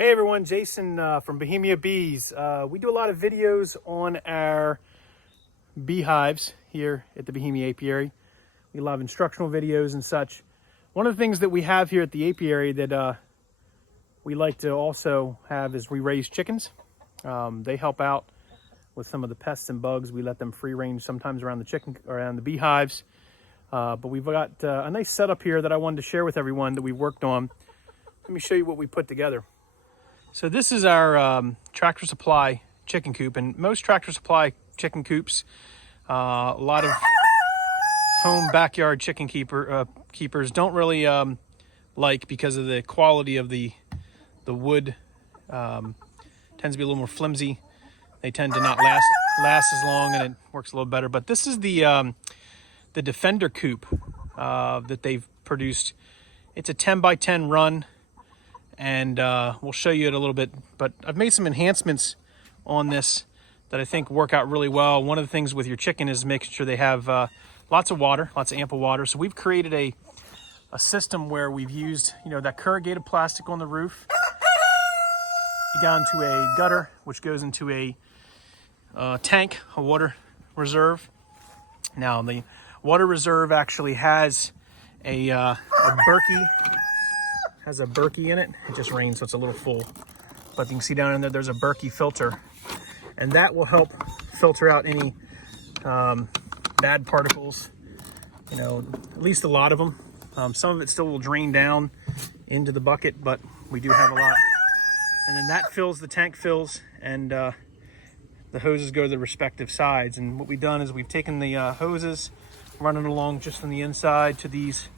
Hey everyone, Jason from Bohemia Bees. We do a lot of videos on our beehives here at the Bohemia Apiary. We love instructional videos and such. One of the things that we have here at the apiary that we like to also have is we raise chickens. They help out with some of the pests and bugs. We let them free range sometimes around the beehives. But we've got a nice setup here that I wanted to share with everyone that we worked on. Let me show you what we put together. So this is our Tractor Supply chicken coop, and most Tractor Supply chicken coops, a lot of home backyard chicken keepers don't really like, because of the quality of the wood. Tends to be a little more flimsy. They tend to not last as long, and it works a little better. But this is the Defender coop that they've produced. It's a 10 by 10 run. And we'll show you it a little bit, but I've made some enhancements on this that I think work out really well. One of the things with your chicken is making sure they have lots of water, lots of ample water. So we've created a system where we've used, that corrugated plastic on the roof. You got into a gutter, which goes into a tank, a water reserve. Now the water reserve actually has a Berkey. Has a Berkey in it. It just rains, so it's a little full. But you can see down in there, there's a Berkey filter, and that will help filter out any bad particles. At least a lot of them. Some of it still will drain down into the bucket, but we do have a lot. And then that fills, the tank fills, and the hoses go to the respective sides. And what we've done is we've taken the hoses, running along just on the inside to these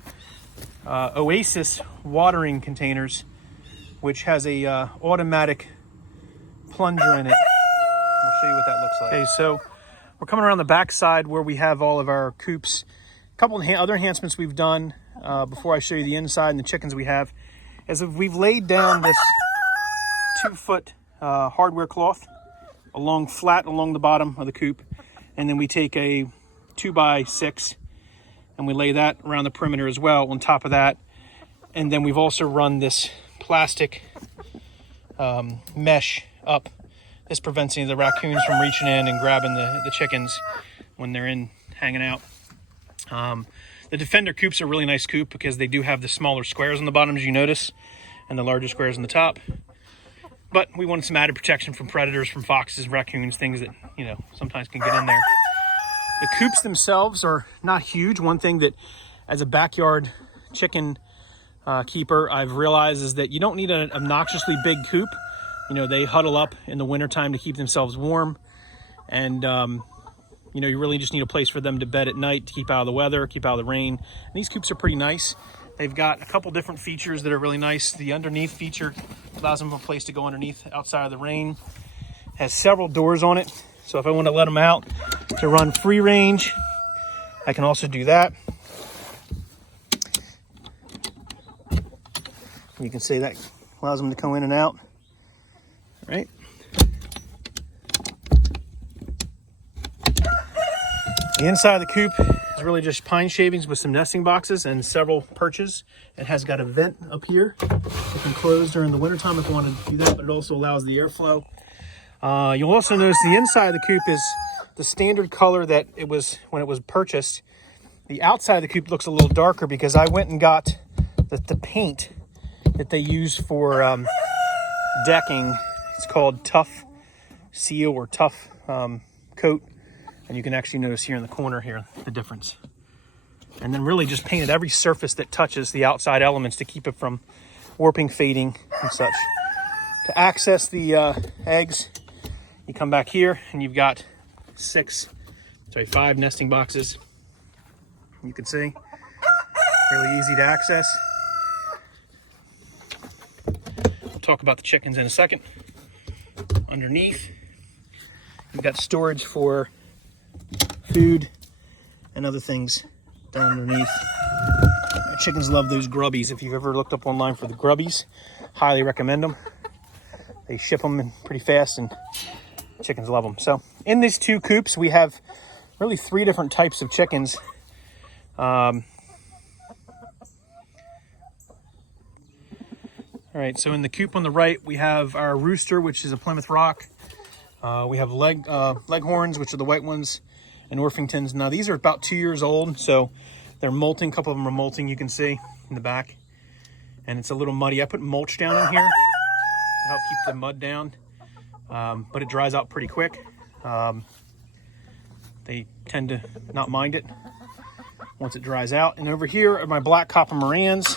Oasis watering containers, which has a automatic plunger in it. We'll show you what that looks like. Okay, so we're coming around the back side where we have all of our coops. A couple of other enhancements we've done before I show you the inside and the chickens we have is that we've laid down this 2-foot hardware cloth flat along the bottom of the coop, and then we take a 2x6 and we lay that around the perimeter as well on top of that. And then we've also run this plastic mesh up. This prevents any of the raccoons from reaching in and grabbing the chickens when they're hanging out. The Defender coops are a really nice coop because they do have the smaller squares on the bottom, as you notice, and the larger squares on the top. But we wanted some added protection from predators, from foxes, raccoons, things that, sometimes can get in there. The coops themselves are not huge. One thing that, as a backyard chicken keeper, I've realized is that you don't need an obnoxiously big coop. They huddle up in the wintertime to keep themselves warm. And, you really just need a place for them to bed at night to keep out of the weather, keep out of the rain. And these coops are pretty nice. They've got a couple different features that are really nice. The underneath feature allows them a place to go underneath outside of the rain. Has several doors on it. So if I want to let them out to run free range, I can also do that. You can see that allows them to go in and out. All right. The inside of the coop is really just pine shavings with some nesting boxes and several perches. It has got a vent up here. It can close during the wintertime if you want to do that, but it also allows the airflow. You'll also notice the inside of the coop is the standard color that it was when it was purchased. The outside of the coop looks a little darker because I went and got the paint that they use for decking. It's called Tough Seal or Tough Coat. And you can actually notice here in the corner here the difference. And then really just painted every surface that touches the outside elements to keep it from warping, fading, and such. To access the eggs, you come back here and you've got 5 nesting boxes. You can see, really easy to access. We'll talk about the chickens in a second. Underneath, you've got storage for food and other things down underneath. Our chickens love those grubbies. If you've ever looked up online for the grubbies, highly recommend them. They ship them pretty fast and chickens love them. So in these 2 coops, we have really 3 different types of chickens. All right, so in the coop on the right, we have our rooster, which is a Plymouth Rock. We have leghorns, which are the white ones, and Orpingtons. Now, these are about 2 years old, so they're molting. A couple of them are molting, you can see in the back. And it's a little muddy. I put mulch down in here to help keep the mud down, but it dries out pretty quick. They tend to not mind it once it dries out. And over here are my black copper Morans.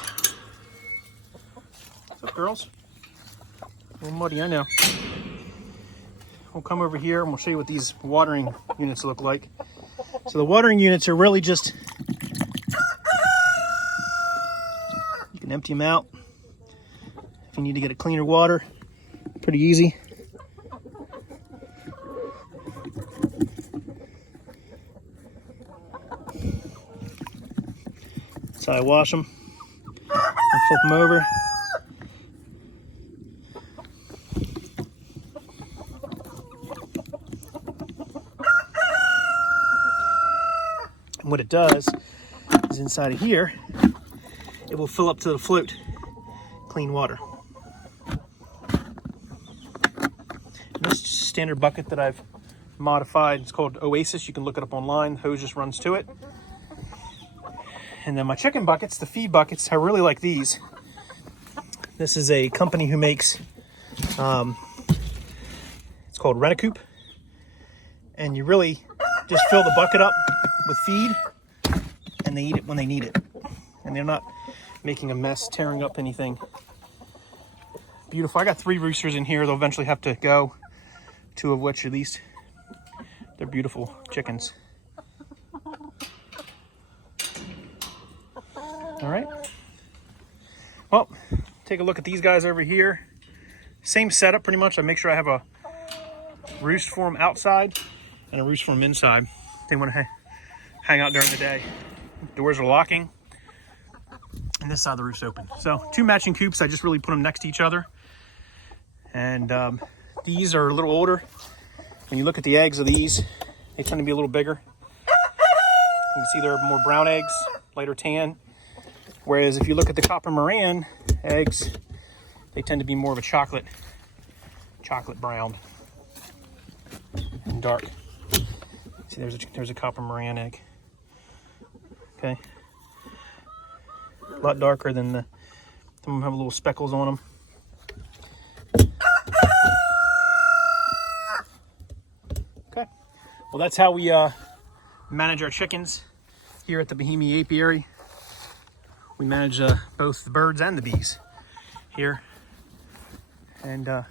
What's up, girls? A little muddy, I know. We'll come over here and we'll show you what these watering units look like. So the watering units are really just, you can empty them out if you need to get a cleaner water. Pretty easy. That's how I wash them. And flip them over. And what it does is inside of here, it will fill up to the float clean water. And this is just a standard bucket that I've modified. It's called Oasis. You can look it up online. The hose just runs to it. And then my chicken buckets, the feed buckets, I really like these. This is a company who makes, it's called Coop. And you really just fill the bucket up with feed, and they eat it when they need it. And they're not making a mess, tearing up anything. Beautiful. I got 3 roosters in here. They'll eventually have to go, 2 of which at least. They're beautiful chickens. All right. Well, take a look at these guys over here. Same setup pretty much. I make sure I have a roost for them outside and a roost for them inside. They want to hang out during the day. Doors are locking. And this side of the roof's open. So 2 matching coops. I just really put them next to each other. And these are a little older. When you look at the eggs of these, they tend to be a little bigger. You can see they're more brown eggs, lighter tan. Whereas if you look at the copper Moran eggs, they tend to be more of a chocolate brown and dark. See, there's a copper Moran egg. Okay, a lot darker than some of them have little speckles on them. Okay, well that's how we manage our chickens here at the Bohemia Apiary. We manage both the birds and the bees here. And I'll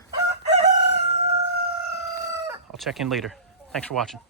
check in later. Thanks for watching.